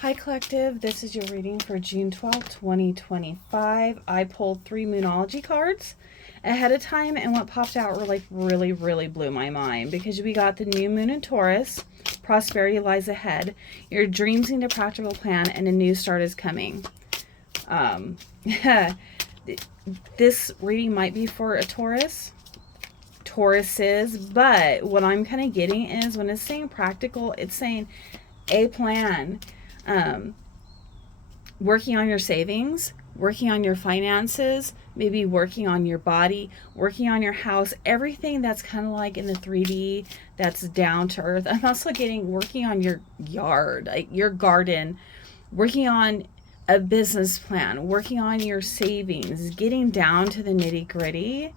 Hi Collective, this is your reading for June 12th, 2025. I pulled 3 Moonology cards ahead of time, and what popped out really blew my mind, because we got the new moon in Taurus. Prosperity lies ahead. Your dreams need a practical plan, and a new start is coming. This reading might be for a Tauruses, but what I'm kind of getting is when it's saying practical, it's saying a plan. Working on your savings, working on your finances, maybe working on your body, working on your house, everything that's kind of like in the 3D, that's down to earth. I'm also getting working on your yard, like your garden, working on a business plan, working on your savings, getting down to the nitty gritty.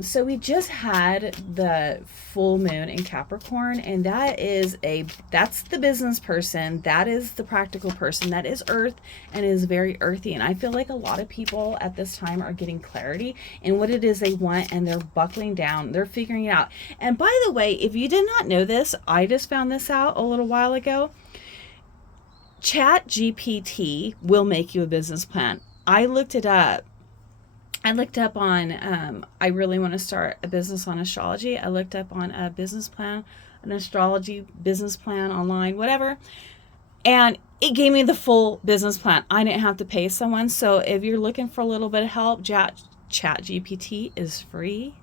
So we just had the full moon in Capricorn, and that's the business person, that is the practical person, that is earth, and is very earthy. And I feel like a lot of people at this time are getting clarity in what it is they want, and they're buckling down, they're figuring it out. And by the way, if you did not know this, I just found this out a little while ago. Chat GPT will make you a business plan. I looked it up. I looked up on, I really want to start a business on astrology. I looked up on a business plan, an astrology business plan online, whatever. And it gave me the full business plan. I didn't have to pay someone. So if you're looking for a little bit of help, Chat GPT is free.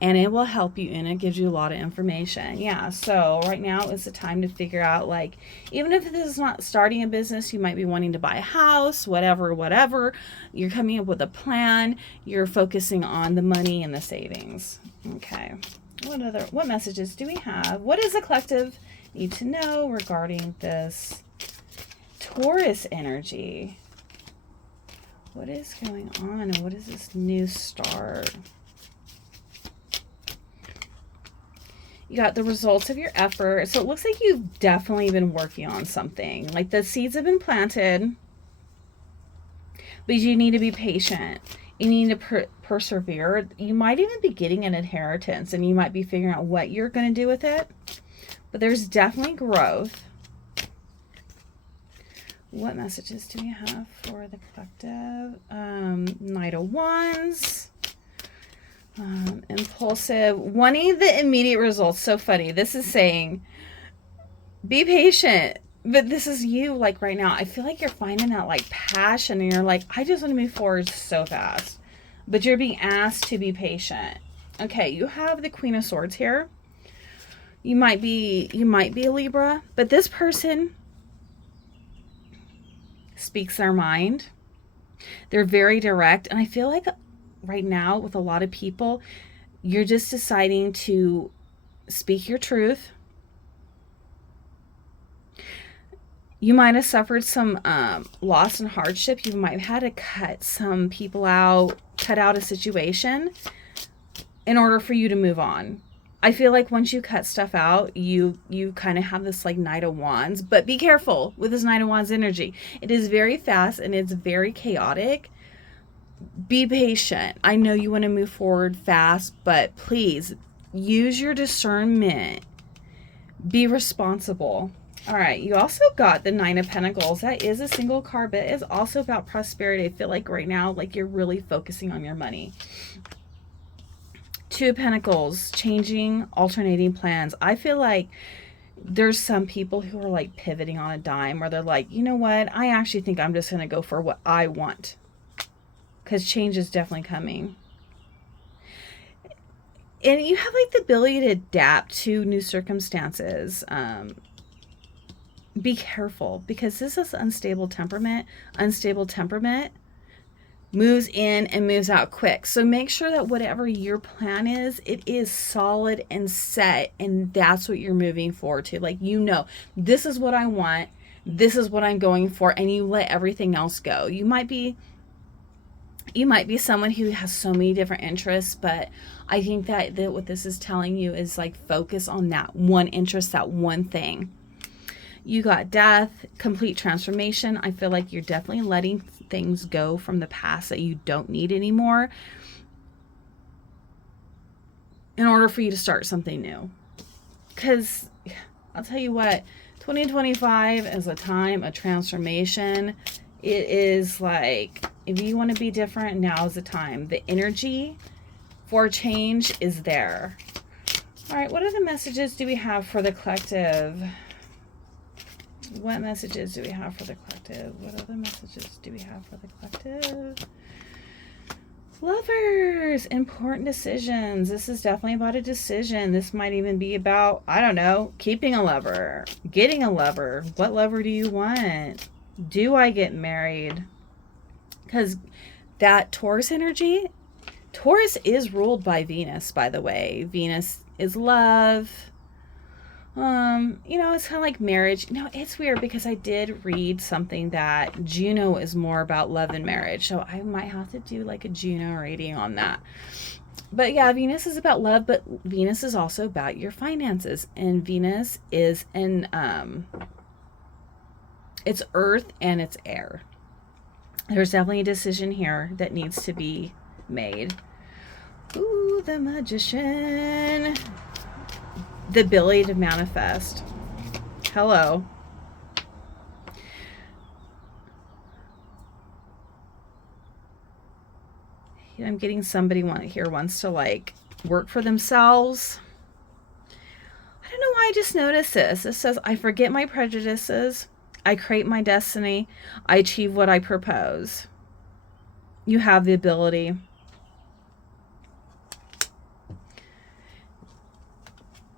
And it will help you, and it gives you a lot of information. Yeah, so right now is the time to figure out, like, even if this is not starting a business, you might be wanting to buy a house, whatever. You're coming up with a plan. You're focusing on the money and the savings. Okay. What messages do we have? What does the collective need to know regarding this Taurus energy? What is going on, and what is this new start? You got the results of your effort. So it looks like you've definitely been working on something. Like the seeds have been planted, but you need to be patient. You need to persevere. You might even be getting an inheritance, and you might be figuring out what you're going to do with it. But there's definitely growth. What messages do we have for the collective? Knight of Wands. Impulsive, wanting the immediate results. So funny. This is saying, be patient. But this is you, like right now. I feel like you're finding that like passion, and you're like, I just want to move forward so fast. But you're being asked to be patient. Okay, you have the Queen of Swords here. You might be a Libra, but this person speaks their mind. They're very direct, and I feel like right now with a lot of people, you're just deciding to speak your truth. You might have suffered some loss and hardship. You might have had to cut some people out, cut out a situation in order for you to move on. I feel like once you cut stuff out, you kind of have this like Knight of Wands, but be careful with this Knight of Wands energy. It is very fast and it's very chaotic. Be patient. I know you want to move forward fast, but please use your discernment. Be responsible. All right, you also got the Nine of Pentacles. That is a single card, but it's also about prosperity. I feel like right now, like you're really focusing on your money. Two of Pentacles, changing, alternating plans. I feel like there's some people who are like pivoting on a dime, where they're like, you know what? I actually think I'm just going to go for what I want. Because change is definitely coming. And you have like the ability to adapt to new circumstances. Be careful, because this is unstable temperament. Unstable temperament moves in and moves out quick. So make sure that whatever your plan is, it is solid and set, and that's what you're moving forward to. Like, you know, this is what I want. This is what I'm going for, and you let everything else go. You might be someone who has so many different interests, but I think that what this is telling you is like focus on that one interest, that one thing. You got death, complete transformation. I feel like you're definitely letting things go from the past that you don't need anymore in order for you to start something new. Because I'll tell you what, 2025 is a time of transformation. It is like, if you want to be different, now is the time. The energy for change is there. All right, what other messages do we have for the collective? What messages do we have for the collective? What other messages do we have for the collective? Lovers, important decisions. This is definitely about a decision. This might even be about, I don't know, keeping a lover, getting a lover. What lover do you want? Do I get married? Because that Taurus energy, Taurus is ruled by Venus, by the way. Venus is love. It's kind of like marriage. No, it's weird because I did read something that Juno is more about love and marriage. So I might have to do like a Juno reading on that. But yeah, Venus is about love, but Venus is also about your finances. And Venus is it's earth and it's air. There's definitely a decision here that needs to be made. Ooh, the Magician. The ability to manifest. Hello. I'm getting somebody wants to like work for themselves. I don't know why I just noticed this. It says, I forget my prejudices. I create my destiny. I achieve what I propose. You have the ability.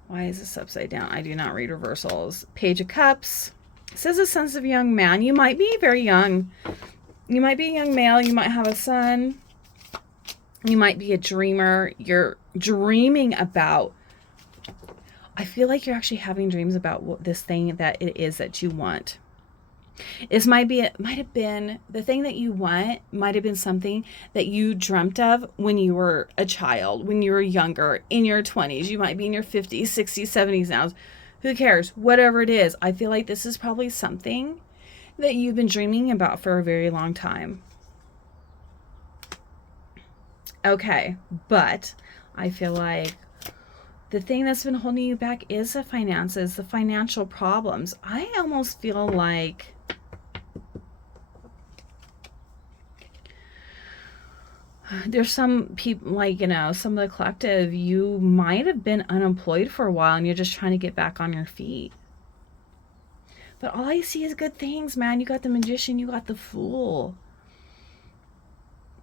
Why is this upside down? I do not read reversals. Page of Cups. It says a sense of young man. You might be very young. You might be a young male. You might have a son. You might be a dreamer. You're dreaming about, I feel like you're actually having dreams about what this thing that it is that you want. It might have been the thing that you want, might have been something that you dreamt of when you were a child, when you were younger, in your 20s. You might be in your 50s, 60s, 70s now. Who cares? Whatever it is, I feel like this is probably something that you've been dreaming about for a very long time. Okay, but I feel like the thing that's been holding you back is the finances, the financial problems. I almost feel like there's some people, like, some of the collective, you might have been unemployed for a while and you're just trying to get back on your feet. But all I see is good things, man. You got the Magician, you got the Fool.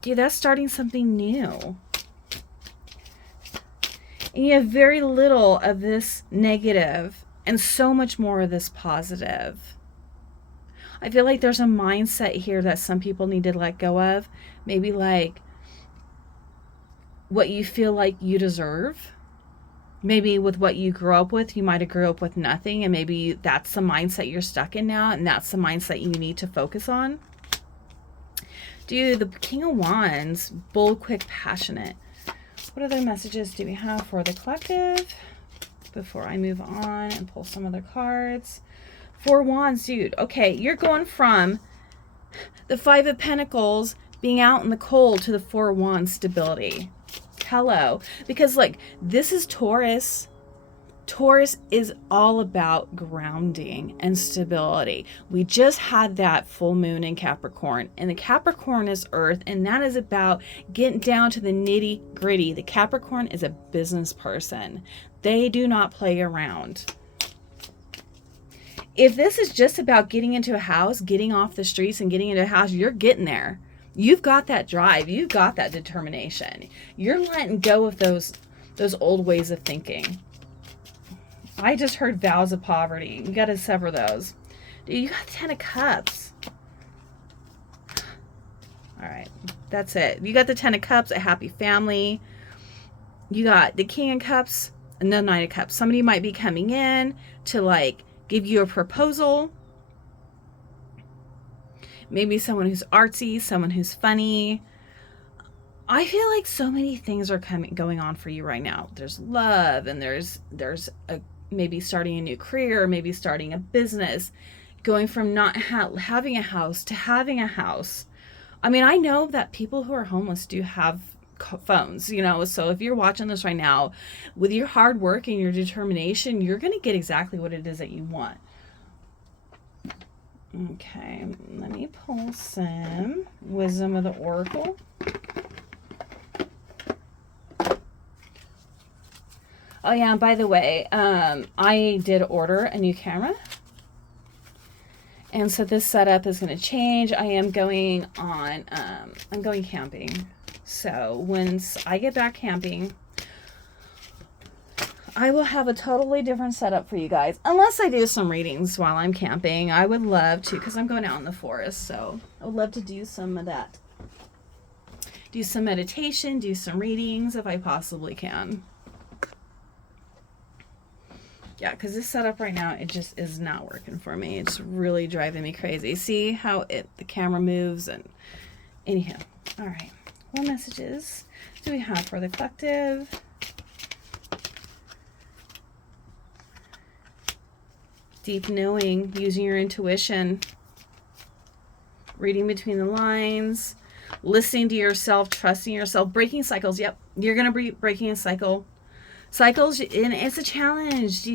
Dude, that's starting something new. And you have very little of this negative and so much more of this positive. I feel like there's a mindset here that some people need to let go of. Maybe like what you feel like you deserve. Maybe with what you grew up with, you might have grew up with nothing, and maybe that's the mindset you're stuck in now, and that's the mindset you need to focus on. Dude, the King of Wands, bold, quick, passionate. What other messages do we have for the collective before I move on and pull some other cards? Four Wands, dude. Okay, you're going from the Five of Pentacles being out in the cold to the Four Wands stability. Hello. Because, like, this is Taurus. Taurus is all about grounding and stability. We just had that full moon in Capricorn, and the Capricorn is Earth, and that is about getting down to the nitty gritty. The Capricorn is a business person. They do not play around. If this is just about getting into a house, getting off the streets and getting into a house, you're getting there. You've got that drive. You've got that determination. You're letting go of those old ways of thinking. I just heard vows of poverty. You got to sever those. Dude, you got 10 of Cups. All right. That's it. You got the 10 of Cups, a happy family. You got the King of Cups and the Knight of Cups. Somebody might be coming in to, like, give you a proposal. Maybe someone who's artsy, someone who's funny. I feel like so many things are going on for you right now. There's love, and there's maybe starting a new career, maybe starting a business, going from not having a house to having a house. I mean, I know that people who are homeless do have phones, so if you're watching this right now, with your hard work and your determination, you're going to get exactly what it is that you want. Okay, let me pull some Wisdom of the Oracle. Oh yeah, and by the way, I did order a new camera. And so this setup is going to change. I am going on, I'm going camping. So once I get back camping, I will have a totally different setup for you guys. Unless I do some readings while I'm camping. I would love to, because I'm going out in the forest. So I would love to do some of that. Do some meditation, do some readings if I possibly can. Yeah, because this setup right now, it just is not working for me. It's really driving me crazy. See how the camera moves and anyhow. All right. What messages do we have for the collective? Deep knowing, using your intuition, reading between the lines, listening to yourself, trusting yourself, breaking cycles. Yep, you're going to be breaking a cycle. Cycles, and it's a challenge.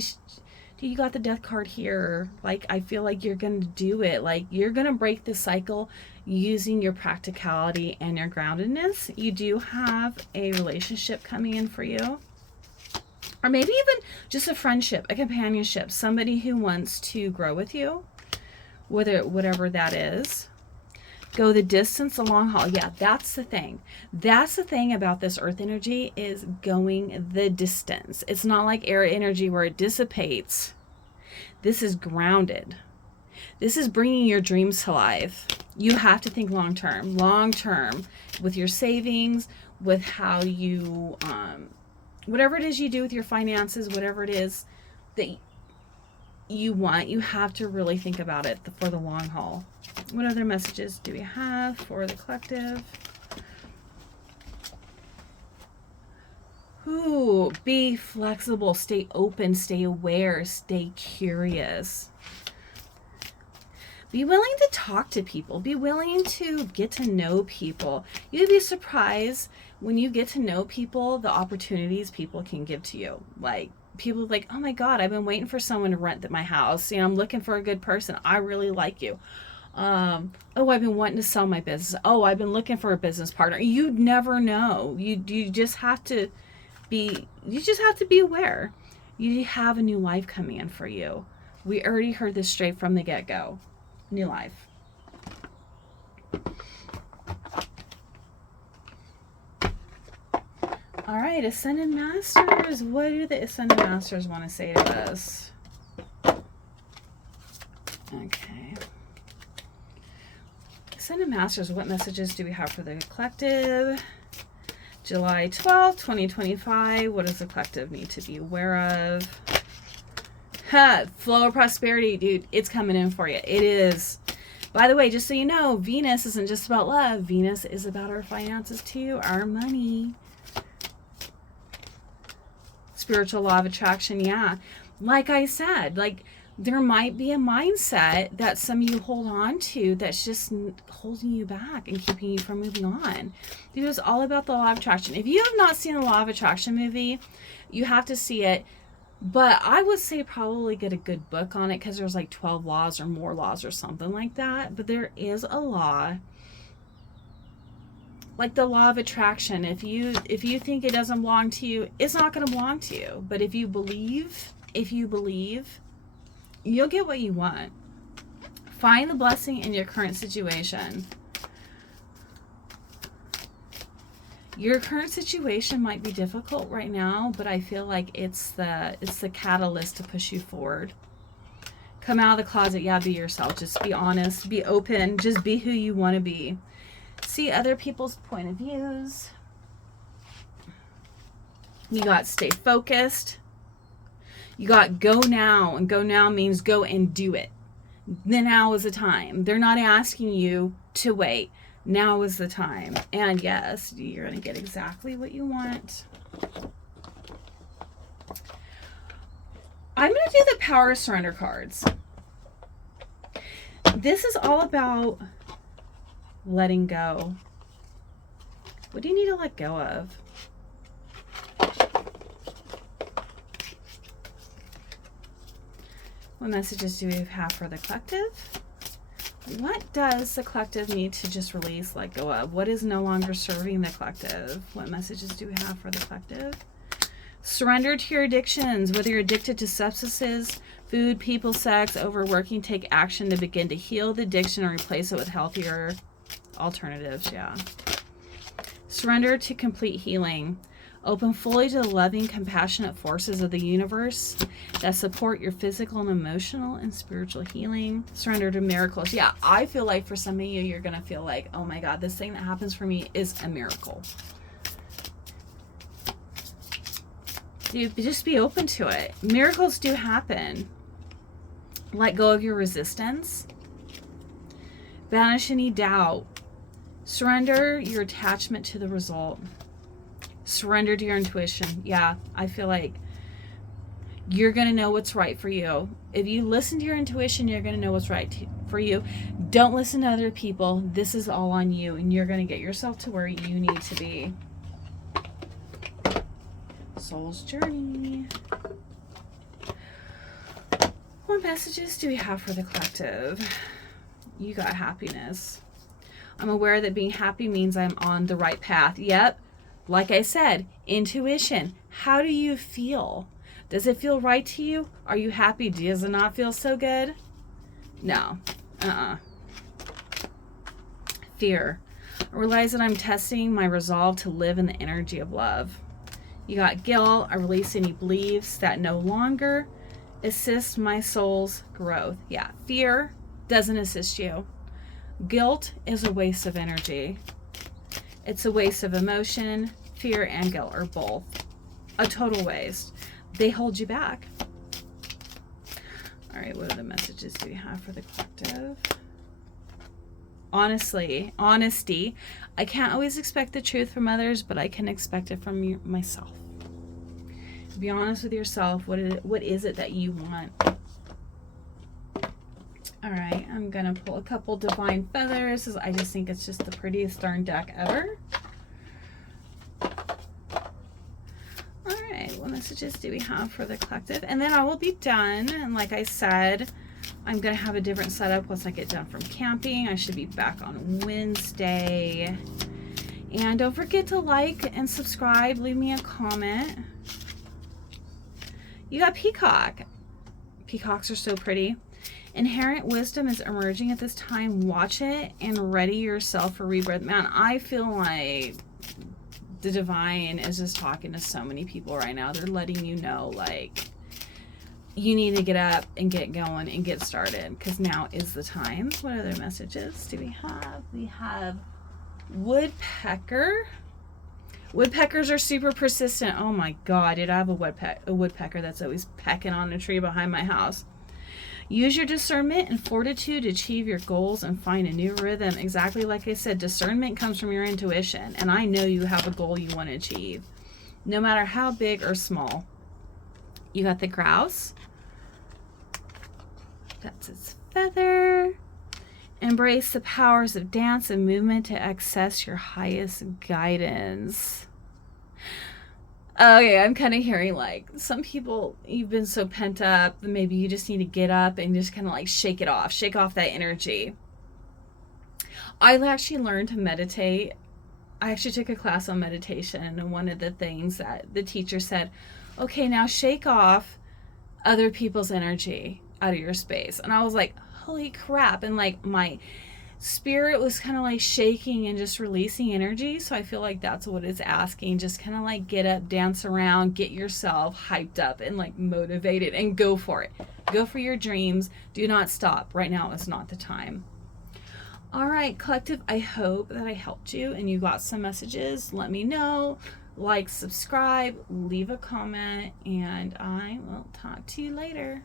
You got the death card here. Like, I feel like you're going to do it. Like, you're going to break the cycle using your practicality and your groundedness. You do have a relationship coming in for you. Or maybe even just a friendship, a companionship, somebody who wants to grow with you, whatever that is. Go the distance, the long haul. Yeah, that's the thing. That's the thing about this earth energy, is going the distance. It's not like air energy where it dissipates. This is grounded. This is bringing your dreams to life. You have to think long term with your savings, with how you, whatever it is you do with your finances, whatever it is that you want, you have to really think about it for the long haul. What other messages do we have for the collective? Ooh, be flexible, stay open, stay aware, stay curious. Be willing to talk to people. Be willing to get to know people. You'd be surprised when you get to know people, the opportunities people can give to you. Like, people like, oh my God, I've been waiting for someone to rent my house. You know, I'm looking for a good person. I really like you. Oh, I've been wanting to sell my business. Oh, I've been looking for a business partner. You never know. You just have to be aware. You have a new life coming in for you. We already heard this straight from the get-go. New life. All right, Ascended Masters. What do the Ascended Masters want to say to us? Okay. Ascended Masters, what messages do we have for the collective? July 12th, 2025. What does the collective need to be aware of? Flow of prosperity, dude. It's coming in for you. It is. By the way, just so you know, Venus isn't just about love. Venus is about our finances too, our money. Spiritual law of attraction, yeah. Like I said, like, there might be a mindset that some of you hold on to that's just holding you back and keeping you from moving on. It was all about the law of attraction. If you have not seen the law of attraction movie, you have to see it. But I would say probably get a good book on it, because there's like 12 laws or more laws or something like that. But there is a law, like the law of attraction. If you think it doesn't belong to you, it's not going to belong to you. But if you believe, you'll get what you want. Find the blessing in your current situation. Your current situation might be difficult right now, but I feel like it's the catalyst to push you forward. Come out of the closet. Yeah, be yourself. Just be honest. Be open. Just be who you want to be. See other people's point of views. You got stay focused. You got go now, and go now means go and do it. The now is the time. They're not asking you to wait. Now is the time. And yes, you're going to get exactly what you want. I'm going to do the Power Surrender cards. This is all about letting go. What do you need to let go of? What messages do we have for the collective? What does the collective need to just release, let go of? What is no longer serving the collective? What messages do we have for the collective? Surrender to your addictions. Whether you're addicted to substances, food, people, sex, overworking, take action to begin to heal the addiction or replace it with healthier alternatives. Yeah. Surrender to complete healing. Open fully to the loving, compassionate forces of the universe that support your physical and emotional and spiritual healing. Surrender to miracles. Yeah, I feel like for some of you, you're going to feel like, oh my God, this thing that happens for me is a miracle. Just be open to it. Miracles do happen. Let go of your resistance. Banish any doubt. Surrender your attachment to the result. Surrender to your intuition. Yeah, I feel like you're going to know what's right for you. If you listen to your intuition, you're going to know what's right for you. Don't listen to other people. This is all on you, and you're going to get yourself to where you need to be. Soul's journey. What messages do we have for the collective? You got happiness. I'm aware that being happy means I'm on the right path. Yep. Like I said, intuition. How do you feel? Does it feel right to you? Are you happy? Does it not feel so good? No. Fear. I realize that I'm testing my resolve to live in the energy of love. You got guilt. I release any beliefs that no longer assist my soul's growth. Yeah, fear doesn't assist you. Guilt is a waste of energy. It's a waste of emotion. Fear and guilt are both a total waste. They hold you back. All right, what other messages do we have for the collective? Honesty. I can't always expect the truth from others, but I can expect it from myself. Be honest with yourself. What is it that you want? All right, I'm going to pull a couple Divine Feathers. I just think it's just the prettiest darn deck ever. All right, what messages do we have for the collective? And then I will be done. And like I said, I'm going to have a different setup once I get done from camping. I should be back on Wednesday. And don't forget to like and subscribe. Leave me a comment. You got Peacock. Peacocks are so pretty. Inherent wisdom is emerging at this time. Watch it and ready yourself for rebirth. Man, I feel like the divine is just talking to so many people right now. They're letting you know, like, you need to get up and get going and get started, because now is the time. What other messages do we have? We have woodpecker. Woodpeckers are super persistent. Oh my God, did I have a woodpecker that's always pecking on a tree behind my house. Use your discernment and fortitude to achieve your goals and find a new rhythm. Exactly like I said, discernment comes from your intuition. And I know you have a goal you want to achieve, no matter how big or small. You got the grouse. That's its feather. Embrace the powers of dance and movement to access your highest guidance. Okay, I'm kind of hearing like some people, you've been so pent up, maybe you just need to get up and just kind of like shake off that energy. I actually learned to meditate. I actually took a class on meditation, and one of the things that the teacher said, okay, now shake off other people's energy out of your space. And I was like, holy crap. And like my spirit was kind of like shaking and just releasing energy. So I feel like that's what it's asking. Just kind of like get up, dance around, get yourself hyped up and like motivated, and go for it. Go for your dreams. Do not stop. Right now is not the time. All right, collective, I hope that I helped you and you got some messages. Let me know. Like, subscribe, leave a comment, and I will talk to you later.